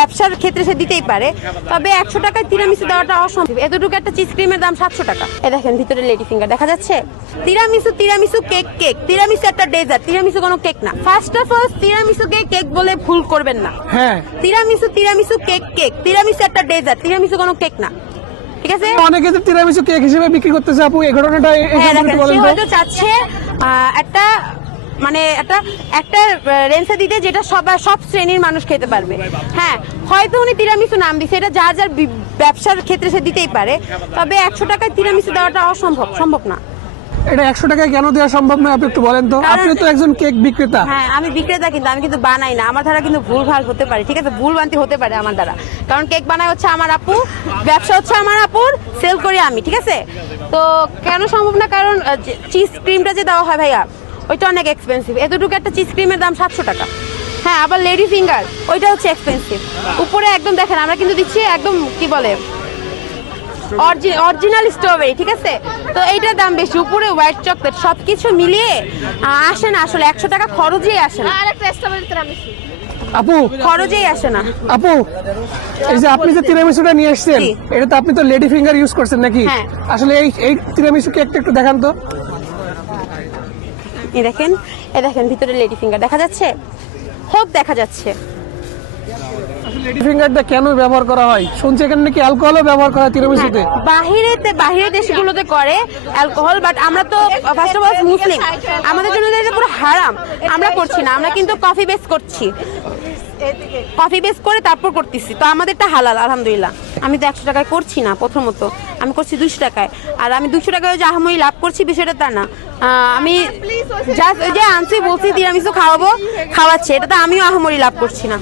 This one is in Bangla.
ব্যবসার ক্ষেত্রে সে দিতেই পারে, তবে 100 টাকায় তিরামিসু দেওয়াটা অসম্ভব। এতটুকু একটা চিজ ক্রিমের দাম 700 টাকা। দেখেন ভিতরে লেডি ফিঙ্গার দেখা যাচ্ছে। তিরামিসু কেক, তিরামিসু একটা ডেজার্ট, তিরামিসু কোনো কেক না। ফার্স্ট অফ অল তিরামিসুকে কেক বলে ভুল করবেন না। হ্যাঁ, তিরামিসু কেক, তিরামিসু একটা ডেজার্ট, তিরামিসু কোনো কেক না, ঠিক আছে? অনেকে তো তিরামিসু কেক হিসেবে বিক্রি করতেছে আপু, এই ঘটনাটা হ্যাঁ দেখেন, বলেন সে তো। হয়তো চাচ্ছে একটা মানে একটা রেঞ্জে দিতে যেটা সব শ্রেণীর মানুষ খেতে পারবে। হ্যাঁ, হয়তো উনি তিরামিসু নাম দিচ্ছে, এটা যার যার ব্যবসার ক্ষেত্রে সে দিতেই পারে, তবে 100 টাকায় তিরামিসু দেওয়াটা সম্ভব না। এটা 100 টাকায় কেন দেওয়া সম্ভব না আপনি একটু বলেন তো। আপনি তো একজন কেক বিক্রেতা। হ্যাঁ, আমি বিক্রেতা, কিন্তু আমি কিন্তু বানাই না। আমার দ্বারা কিন্তু ভুল ভাল হতে পারে, ঠিক আছে? ভুল বানতি হতে পারে আমার দ্বারা, কারণ কেক বানায় হচ্ছে আমার আপু, ব্যবসা হচ্ছে আমার আপুর, সেল করি আমি, ঠিক আছে? তো কেন সম্ভব না? কারণ চিজ ক্রিমটা যে দেওয়া হয় ভাইয়া, ওইটা অনেক এক্সপেন্সিভ। এতটুকু একটা চিজ ক্রিমের দাম 700 টাকা। হ্যাঁ, আবার লেডি ফিঙ্গার ওইটা হচ্ছে এক্সপেন্সিভ। উপরে একদম দেখেন, আমরা কিন্তু দিচ্ছি একদম কি বলে অরিজিনাল স্ট্রবেরি, ঠিক আছে? তো এইটার দাম বেশি, উপরে হোয়াইট চকলেট, সবকিছু মিলিয়ে আসে না আসলে 100 টাকা খরচেই আসে না। আপু খরচেই আসে না। আপু, এই যে আপনি যে তিরামিসুটা নিয়ে আসছেন, জি। এটা তো আপনি তো লেডি ফিঙ্গার ইউজ করছেন নাকি? হ্যাঁ। আসলে এই তিরামিসু কেকটা একটু দেখান তো। এই দেখেন ভিতরে লেডি ফিঙ্গার দেখা যাচ্ছে, হোপ দেখা যাচ্ছে। লেডি ফিঙ্গারটা কেন ব্যবহার করা হয়? শুনছি এখানে নাকি অ্যালকোহলও ব্যবহার করা হয় তিরামিসুতে। বাহিরের দেশগুলোতে করে অ্যালকোহল, বাট আমরা তো ফার্স্ট অফ অল মুসলিম, আমাদের জন্য এটা পুরো হারাম। আমরা করছি না, আমরা কিন্তু কফি বেস করছি, কফি বেস করে তারপর করতেছি, তো আমাদেরটা হালাল আলহামদুলিল্লাহ। আমি তো 100 টাকায় করছি না, প্রথমত আমি করছি 200 টাকায়। আর আমি 200 টাকায় যে আহামরি লাভ করছি বিষয়টা তা না। আমি জাস্ট যে আনছি বলছি তিরামিসু খাওয়াচ্ছি, এটা তো আমিও আহামরি লাভ করছি না।